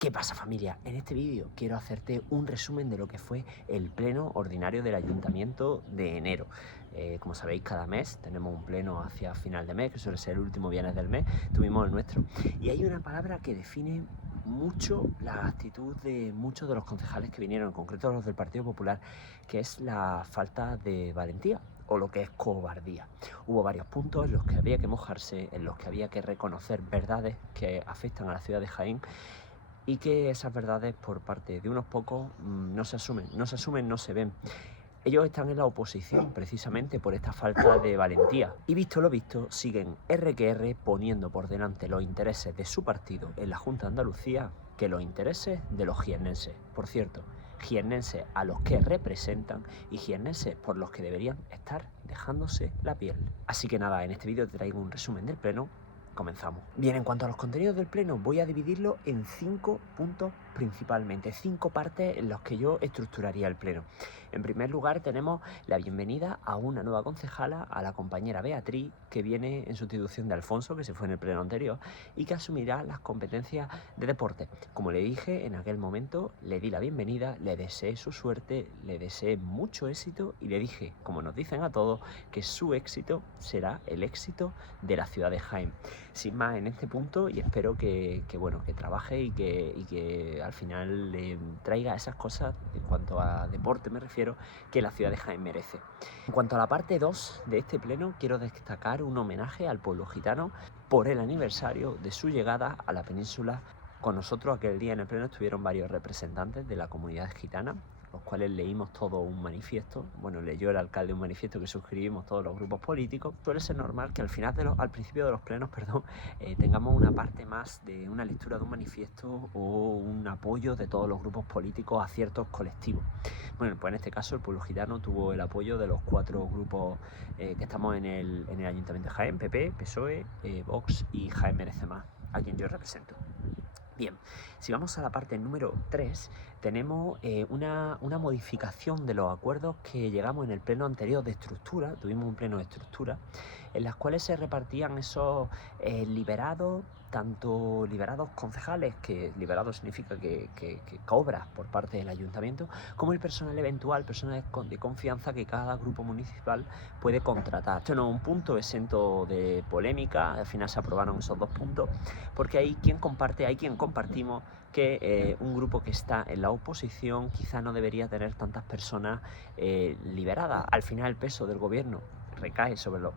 ¿Qué pasa, familia? En este vídeo quiero hacerte un resumen de lo que fue el pleno ordinario del Ayuntamiento de enero. Como sabéis, cada mes tenemos un pleno hacia final de mes, que suele ser el último viernes del mes, tuvimos el nuestro. Y hay una palabra que define mucho la actitud de muchos de los concejales que vinieron, en concreto los del Partido Popular, que es la falta de valentía, o lo que es cobardía. Hubo varios puntos en los que había que mojarse, en los que había que reconocer verdades que afectan a la ciudad de Jaén, y que esas verdades por parte de unos pocos no se asumen, no se ven. Ellos están en la oposición precisamente por esta falta de valentía. Y visto lo visto, siguen R que R poniendo por delante los intereses de su partido en la Junta de Andalucía que los intereses de los jiennenses. Por cierto, jiennenses a los que representan y jiennenses por los que deberían estar dejándose la piel. Así que nada, en este vídeo te traigo un resumen del pleno. Comenzamos. Bien, en cuanto a los contenidos del pleno, voy a dividirlo en 5 puntos principalmente, 5 partes en las que yo estructuraría el pleno. En primer lugar, tenemos la bienvenida a una nueva concejala, a la compañera Beatriz, que viene en sustitución de Alfonso, que se fue en el pleno anterior, y que asumirá las competencias de deporte. Como le dije en aquel momento, le di la bienvenida, le deseé su suerte, le deseé mucho éxito y le dije, como nos dicen a todos, que su éxito será el éxito de la ciudad de Jaén. Sin más en este punto, y espero que trabaje y que al final le traiga esas cosas, en cuanto a deporte me refiero, que la ciudad de Jaén merece. En cuanto a la parte 2 de este pleno, quiero destacar un homenaje al pueblo gitano por el aniversario de su llegada a la península. Con nosotros aquel día en el pleno estuvieron varios representantes de la comunidad gitana, los cuales leímos todo un manifiesto. Bueno, leyó el alcalde un manifiesto que suscribimos todos los grupos políticos. Suele ser normal que al principio de los plenos, tengamos una parte más de una lectura de un manifiesto o un apoyo de todos los grupos políticos a ciertos colectivos. Bueno, pues en este caso el pueblo gitano tuvo el apoyo de los 4 grupos que estamos en el Ayuntamiento de Jaén: PP, PSOE, Vox y Jaén Merece Más, a quien yo represento. Bien, si vamos a la parte número 3, tenemos una modificación de los acuerdos que llegamos en el pleno anterior de estructura. Tuvimos un pleno de estructura en las cuales se repartían esos liberados, tanto liberados concejales, que liberados significa que cobras por parte del ayuntamiento, como el personal eventual, personal de confianza que cada grupo municipal puede contratar. Esto no es un punto exento de polémica, al final se aprobaron esos 2 puntos, porque hay quien compartimos que un grupo que está en la oposición quizá no debería tener tantas personas liberadas. Al final el peso del gobierno recae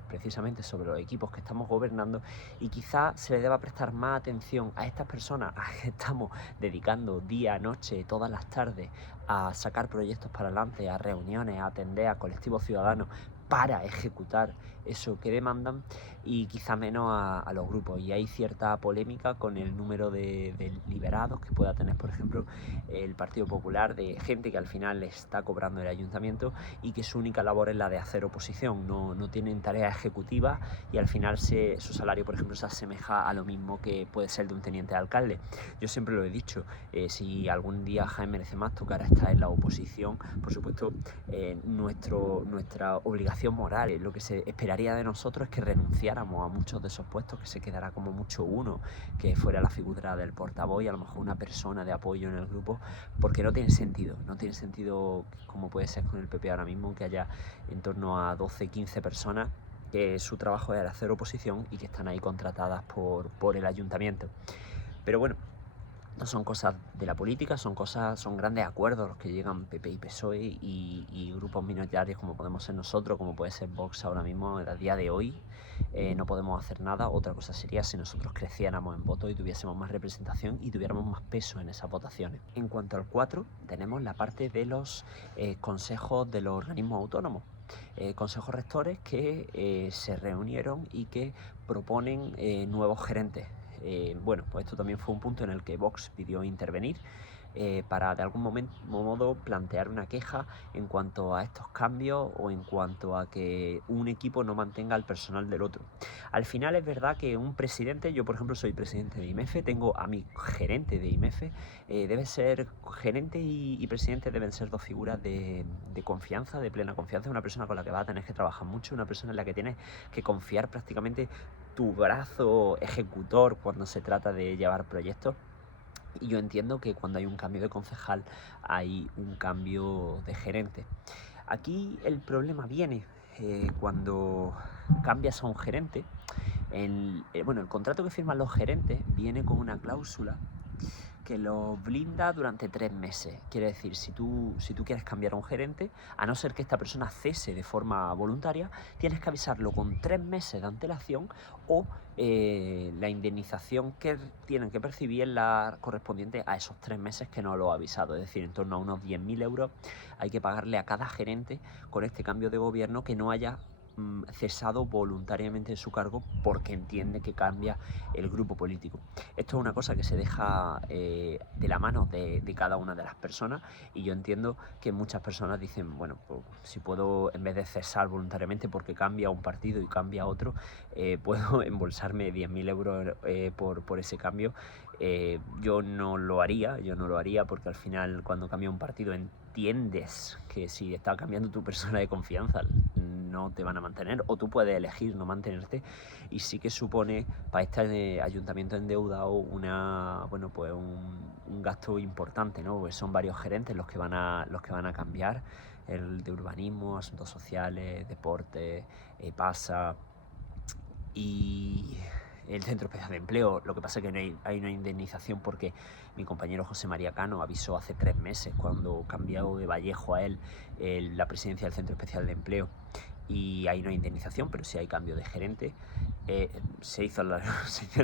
precisamente sobre los equipos que estamos gobernando, y quizá se le deba prestar más atención a estas personas a que estamos dedicando día, noche, todas las tardes a sacar proyectos para adelante, a reuniones, a atender a colectivos ciudadanos para ejecutar eso que demandan, y quizá menos a los grupos. Y hay cierta polémica con el número de liberados que pueda tener, por ejemplo, el Partido Popular, de gente que al final le está cobrando el ayuntamiento y que su única labor es la de hacer oposición, no tienen tareas ejecutivas, y al final su salario, por ejemplo, se asemeja a lo mismo que puede ser de un teniente de alcalde. Yo siempre lo he dicho, si algún día Jaén Merece Más tocará estar en la oposición, por supuesto, nuestra obligación moral, lo que se esperaría de nosotros es que renunciáramos a muchos de esos puestos, que se quedara como mucho uno, que fuera la figura del portavoz y a lo mejor una persona de apoyo en el grupo, porque no tiene sentido, como puede ser con el PP ahora mismo, que haya en torno a 12, 15 personas que su trabajo es hacer oposición y que están ahí contratadas por el ayuntamiento. Pero bueno, no son cosas de la política, son grandes acuerdos los que llegan PP y PSOE y grupos minoritarios como podemos ser nosotros, como puede ser Vox ahora mismo, a día de hoy. No podemos hacer nada. Otra cosa sería si nosotros creciéramos en votos y tuviésemos más representación y tuviéramos más peso en esas votaciones. En cuanto al 4, tenemos la parte de los consejos de los organismos autónomos. Consejos rectores que se reunieron y que proponen nuevos gerentes. Bueno, pues esto también fue un punto en el que Vox pidió intervenir para de algún modo plantear una queja en cuanto a estos cambios o en cuanto a que un equipo no mantenga al personal del otro. Al final es verdad que un presidente, yo por ejemplo soy presidente de IMEFE, tengo a mi gerente de IMEFE, debe ser gerente y presidente, deben ser 2 figuras de confianza, de plena confianza, una persona con la que vas a tener que trabajar mucho, una persona en la que tienes que confiar prácticamente tu brazo ejecutor cuando se trata de llevar proyectos. Y yo entiendo que cuando hay un cambio de concejal hay un cambio de gerente. Aquí el problema viene cuando cambias a un gerente. El contrato que firman los gerentes viene con una cláusula que los blinda durante 3 meses. Quiere decir, si tú quieres cambiar a un gerente, a no ser que esta persona cese de forma voluntaria, tienes que avisarlo con 3 meses de antelación o la indemnización que tienen que percibir es la correspondiente a esos 3 meses que no lo ha avisado. Es decir, en torno a unos 10.000 euros hay que pagarle a cada gerente con este cambio de gobierno que no haya cesado voluntariamente de su cargo porque entiende que cambia el grupo político. Esto es una cosa que se deja de la mano de cada una de las personas, y yo entiendo que muchas personas dicen, bueno, pues si puedo, en vez de cesar voluntariamente porque cambia un partido y cambia otro, puedo embolsarme 10.000 euros por ese cambio. Yo no lo haría porque al final cuando cambia un partido entiendes que si está cambiando tu persona de confianza no te van a mantener, o tú puedes elegir no mantenerte, y sí que supone para este ayuntamiento endeudado un gasto importante, ¿no? Pues son varios gerentes los que van a cambiar, el de urbanismo, asuntos sociales, deporte, pasa, y el Centro Especial de Empleo. Lo que pasa es que hay una indemnización porque mi compañero José María Cano avisó hace 3 meses, cuando cambió de Vallejo a él la presidencia del Centro Especial de Empleo, y hay una indemnización, pero sí hay cambio de gerente. Se hicieron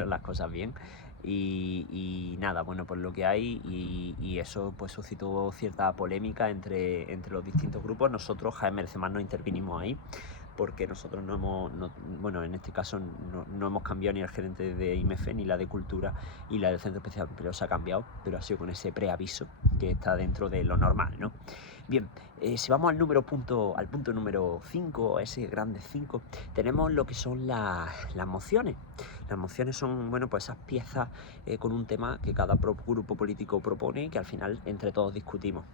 las cosas bien. Y nada, bueno, pues lo que hay, y eso pues suscitó cierta polémica entre los distintos grupos. Nosotros, Jaén Más, no intervinimos ahí, porque nosotros en este caso no hemos cambiado ni el gerente de IMF ni la de Cultura, y la del Centro Especial de Empleo se ha cambiado, pero ha sido con ese preaviso que está dentro de lo normal, ¿no? Bien, si vamos al punto número 5, ese grande 5, tenemos lo que son las mociones. Las mociones son, bueno, pues esas piezas con un tema que cada grupo político propone y que al final entre todos discutimos.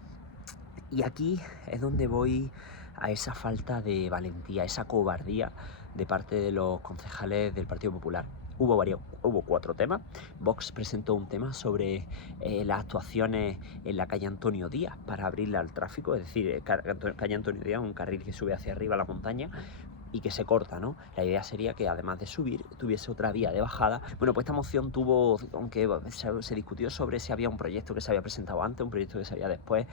Y aquí es donde voy a esa falta de valentía, esa cobardía de parte de los concejales del Partido Popular. Hubo 4 temas. Vox presentó un tema sobre las actuaciones en la calle Antonio Díaz para abrirla al tráfico, es decir, calle Antonio Díaz, un carril que sube hacia arriba a la montaña y que se corta, ¿no? La idea sería que además de subir tuviese otra vía de bajada. Bueno, pues esta moción tuvo, aunque se discutió sobre si había un proyecto que se había presentado antes, un proyecto que se había después,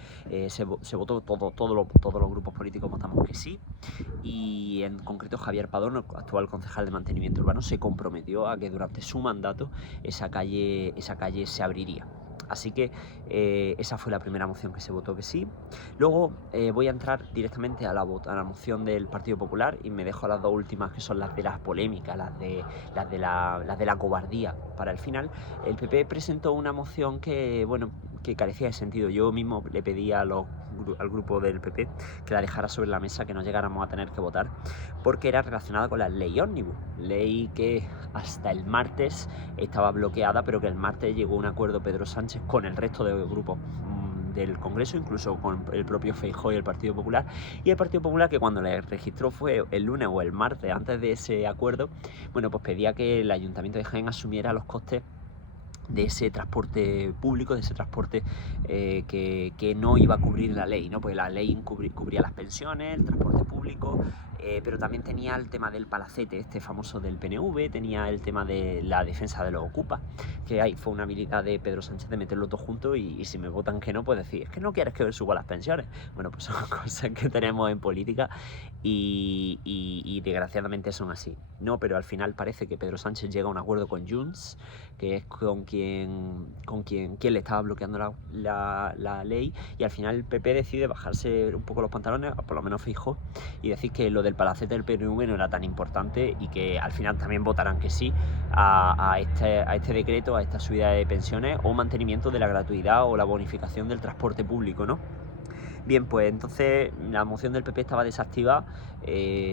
se votó, todos los grupos políticos votamos que sí, y en concreto Javier Padrón, actual concejal de mantenimiento urbano, se comprometió a que durante su mandato esa calle se abriría. Así que esa fue la primera moción que se votó que sí. Luego voy a entrar directamente a la moción del Partido Popular, y me dejo las 2 últimas, que son las de las polémicas, las de la cobardía, para el final. El PP presentó una moción que carecía de sentido. Yo mismo le pedí al grupo del PP que la dejara sobre la mesa, que no llegáramos a tener que votar, porque era relacionada con la ley ómnibus, ley que hasta el martes estaba bloqueada, pero que el martes llegó a un acuerdo Pedro Sánchez con el resto de grupos del Congreso, incluso con el propio Feijóo y el Partido Popular, y el Partido Popular, que cuando le registró fue el lunes o el martes antes de ese acuerdo, bueno, pues pedía que el Ayuntamiento de Jaén asumiera los costes de ese transporte público, de ese transporte que no iba a cubrir la ley, ¿no? Porque la ley cubría las pensiones, el transporte público, pero también tenía el tema del palacete, este famoso del PNV, tenía el tema de la defensa de los ocupas, que ahí fue una habilidad de Pedro Sánchez de meterlo todo junto, y si me votan que no, pues decir, es que no quieres que suba las pensiones. Bueno, pues son cosas que tenemos en política, y desgraciadamente son así, ¿no? Pero al final parece que Pedro Sánchez llega a un acuerdo con Junts, que es con quien le estaba bloqueando la ley, y al final el PP decide bajarse un poco los pantalones, por lo menos Feijóo, y decir que lo del palacete del PNV no era tan importante, y que al final también votarán que sí a este decreto, a esta subida de pensiones o mantenimiento de la gratuidad o la bonificación del transporte público, ¿no? Bien, pues entonces la moción del PP estaba desactivada,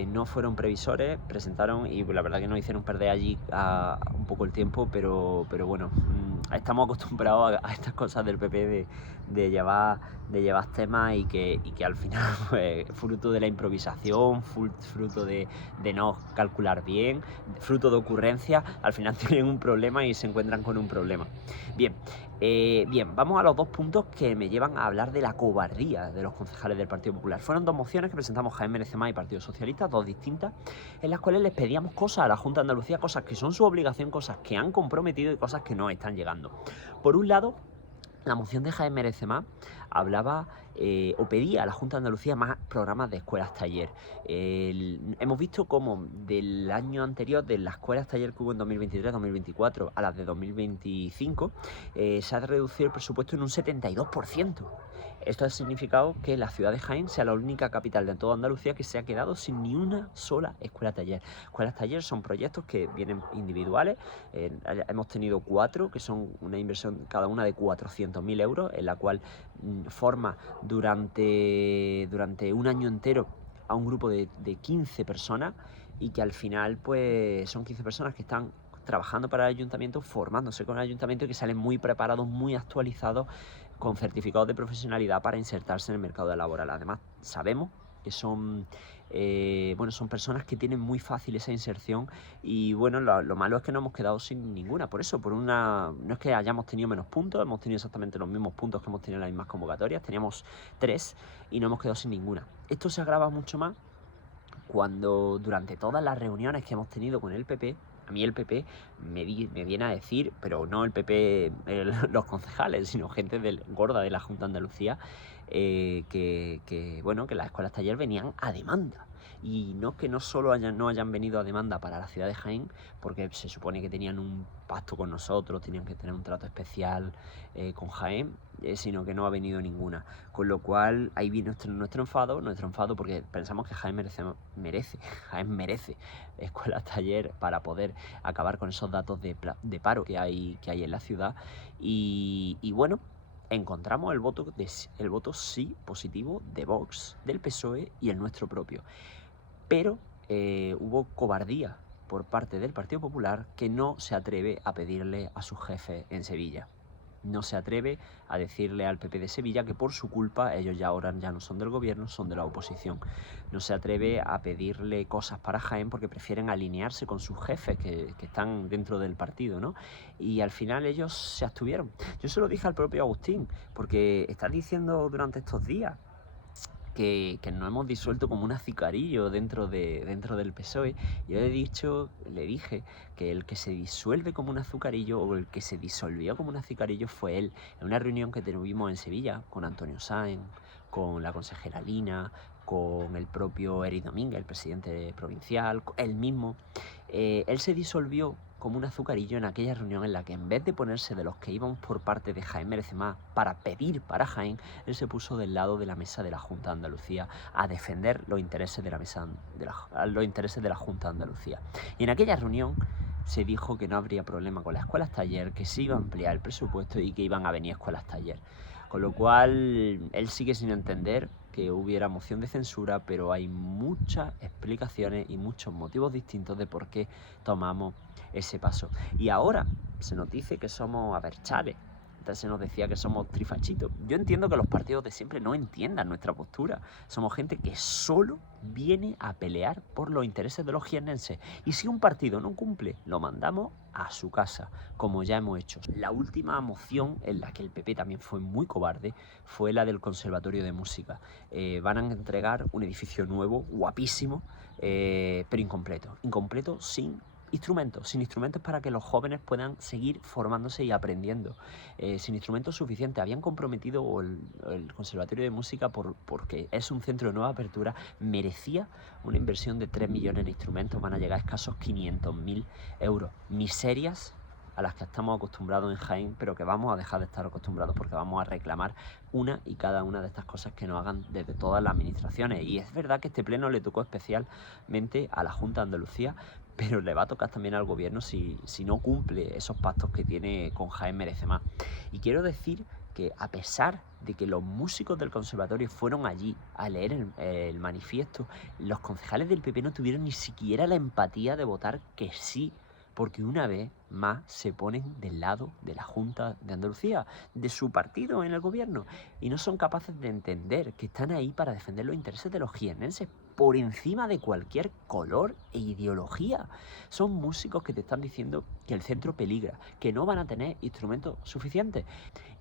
no fueron previsores, presentaron, y la verdad que nos hicieron perder allí un poco el tiempo, pero bueno, estamos acostumbrados a estas cosas del PP de llevar temas, y que al final, pues, fruto de la improvisación, fruto de no calcular bien, fruto de ocurrencias, al final tienen un problema y se encuentran con un problema. Bien, Bien, vamos a los dos puntos que me llevan a hablar de la cobardía de los concejales del Partido Popular. Fueron dos mociones que presentamos Jaén Merece Más y Partido Socialista, dos distintas, en las cuales les pedíamos cosas a la Junta de Andalucía, cosas que son su obligación, cosas que han comprometido y cosas que no están llegando. Por un lado, la moción de Jaén Merece Más hablaba o pedía a la Junta de Andalucía más programas de escuelas taller. Hemos visto cómo del año anterior, de las escuelas taller que hubo en 2023-2024 a las de 2025, se ha reducido el presupuesto en un 72%. Esto ha significado que la ciudad de Jaén sea la única capital de toda Andalucía que se ha quedado sin ni una sola escuela taller. Escuelas taller son proyectos que vienen individuales. Hemos tenido 4 que son una inversión cada una de 400.000 euros, en la cual forma durante un año entero a un grupo de 15 personas, y que al final pues son 15 personas que están trabajando para el ayuntamiento, formándose con el ayuntamiento, y que salen muy preparados, muy actualizados, con certificados de profesionalidad para insertarse en el mercado laboral. Además, sabemos que son son personas que tienen muy fácil esa inserción, y bueno, lo malo es que no hemos quedado sin ninguna. Por eso, no es que hayamos tenido menos puntos, hemos tenido exactamente los mismos puntos que hemos tenido en las mismas convocatorias, teníamos 3 y no hemos quedado sin ninguna. Esto se agrava mucho más cuando durante todas las reuniones que hemos tenido con el PP, a mí el PP me viene a decir, pero no el PP, los concejales, sino gente gorda de la Junta de Andalucía, que las escuelas taller venían a demanda. Y no que no solo no hayan venido a demanda para la ciudad de Jaén, porque se supone que tenían un pacto con nosotros, tenían que tener un trato especial con Jaén, sino que no ha venido ninguna. Con lo cual ahí viene nuestro enfado, porque pensamos que Jaén merece escuelas taller para poder acabar con esos datos de paro que hay en la ciudad. Y bueno, encontramos el voto sí positivo de Vox, del PSOE y el nuestro propio. Pero hubo cobardía por parte del Partido Popular, que no se atreve a pedirle a sus jefes en Sevilla. No se atreve a decirle al PP de Sevilla que por su culpa ellos ya ahora ya no son del gobierno, son de la oposición. No se atreve a pedirle cosas para Jaén porque prefieren alinearse con sus jefes que están dentro del partido, ¿no? Y al final ellos se abstuvieron. Yo se lo dije al propio Agustín, porque está diciendo durante estos días que nos hemos disuelto como un azucarillo dentro del PSOE. Yo le dije que el que se disuelve como un azucarillo, o el que se disolvió como un azucarillo, fue él, en una reunión que tuvimos en Sevilla con Antonio Sáenz, con la consejera Lina, con el propio Eri Domínguez, el presidente provincial, él mismo. Él se disolvió como un azucarillo en aquella reunión en la que, en vez de ponerse de los que íbamos por parte de Jaén Merece Más para pedir para Jaén, él se puso del lado de la mesa de la Junta de Andalucía a defender los intereses de la Junta de Andalucía. Y en aquella reunión se dijo que no habría problema con las escuelas taller, que se iba a ampliar el presupuesto y que iban a venir escuelas taller. Con lo cual, él sigue sin entender que hubiera moción de censura, pero hay muchas explicaciones y muchos motivos distintos de por qué tomamos ese paso. Y ahora se nos dice que somos abertzales. Entonces se nos decía que somos trifachitos. Yo entiendo que los partidos de siempre no entiendan nuestra postura. Somos gente que solo viene a pelear por los intereses de los jiennenses. Y si un partido no cumple, lo mandamos a su casa, como ya hemos hecho. La última moción en la que el PP también fue muy cobarde fue la del Conservatorio de Música. Van a entregar un edificio nuevo, guapísimo, pero incompleto, sin instrumentos para que los jóvenes puedan seguir formándose y aprendiendo, sin instrumentos suficientes. Habían comprometido el Conservatorio de Música, porque es un centro de nueva apertura, merecía una inversión de 3 millones de instrumentos. Van a llegar a escasos 500.000 euros. Miserias a las que estamos acostumbrados en Jaén, pero que vamos a dejar de estar acostumbrados, porque vamos a reclamar una y cada una de estas cosas que nos hagan desde todas las administraciones. Y es verdad que este pleno le tocó especialmente a la Junta de Andalucía, pero le va a tocar también al gobierno si no cumple esos pactos que tiene con Jaén Merece Más. Y quiero decir que, a pesar de que los músicos del conservatorio fueron allí a leer el manifiesto, los concejales del PP no tuvieron ni siquiera la empatía de votar que sí, porque una vez más se ponen del lado de la Junta de Andalucía, de su partido en el gobierno, y no son capaces de entender que están ahí para defender los intereses de los jiennenses por encima de cualquier color e ideología. Son músicos que te están diciendo que el centro peligra, que no van a tener instrumentos suficientes,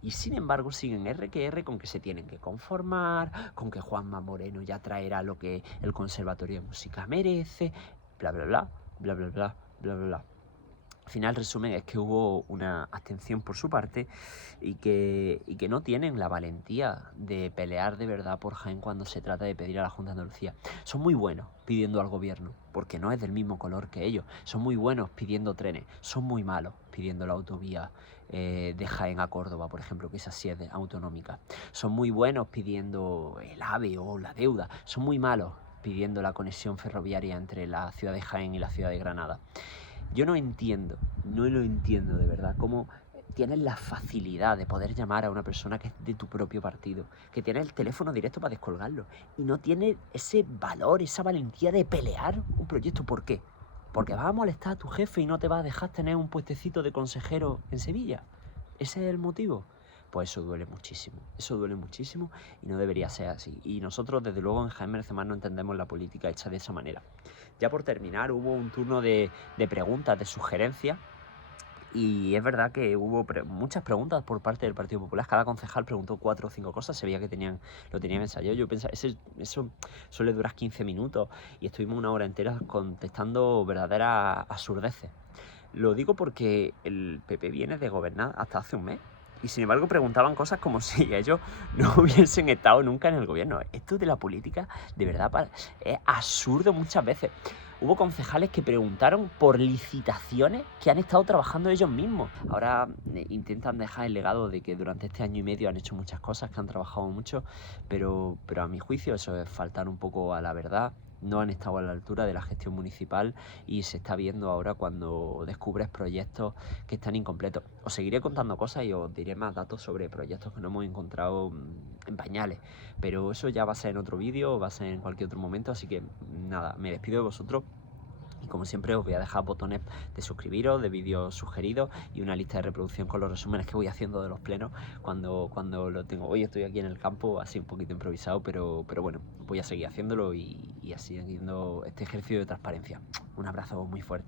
y sin embargo siguen R que R con que se tienen que conformar, con que Juanma Moreno ya traerá lo que el Conservatorio de Música merece, bla bla bla, bla bla bla, bla bla bla. Al final, el resumen es que hubo una abstención por su parte y que no tienen la valentía de pelear de verdad por Jaén cuando se trata de pedir a la Junta de Andalucía. Son muy buenos pidiendo al gobierno, porque no es del mismo color que ellos. Son muy buenos pidiendo trenes, son muy malos pidiendo la autovía de Jaén a Córdoba, por ejemplo, que esa sí es autonómica. Son muy buenos pidiendo el AVE o la deuda, son muy malos pidiendo la conexión ferroviaria entre la ciudad de Jaén y la ciudad de Granada. Yo no lo entiendo de verdad, cómo tienes la facilidad de poder llamar a una persona que es de tu propio partido, que tiene el teléfono directo para descolgarlo, y no tiene ese valor, esa valentía de pelear un proyecto. ¿Por qué? Porque vas a molestar a tu jefe y no te va a dejar tener un puestecito de consejero en Sevilla. ¿Ese es el motivo? Pues eso duele muchísimo y no debería ser así. Y nosotros, desde luego, en Jaén Merece Más no entendemos la política hecha de esa manera. Ya por terminar, hubo un turno de preguntas, de sugerencias, y es verdad que hubo muchas preguntas por parte del Partido Popular. Cada concejal preguntó 4 o 5 cosas, se veía que lo tenían ensayado. Yo pensaba, eso suele durar 15 minutos y estuvimos una hora entera contestando verdaderas absurdeces. Lo digo porque el PP viene de gobernar hasta hace un mes. Y sin embargo preguntaban cosas como si ellos no hubiesen estado nunca en el gobierno. Esto de la política, de verdad, es absurdo muchas veces. Hubo concejales que preguntaron por licitaciones que han estado trabajando ellos mismos. Ahora intentan dejar el legado de que durante este año y medio han hecho muchas cosas, que han trabajado mucho, pero a mi juicio eso es faltar un poco a la verdad. No han estado a la altura de la gestión municipal y se está viendo ahora cuando descubres proyectos que están incompletos. Os seguiré contando cosas y os diré más datos sobre proyectos que no hemos encontrado en pañales, pero eso ya va a ser en otro vídeo, va a ser en cualquier otro momento, así que nada, me despido de vosotros. Y como siempre os voy a dejar botones de suscribiros, de vídeos sugeridos y una lista de reproducción con los resúmenes que voy haciendo de los plenos cuando lo tengo. Hoy estoy aquí en el campo, así un poquito improvisado, pero bueno, voy a seguir haciendo y así siguiendo este ejercicio de transparencia. Un abrazo muy fuerte.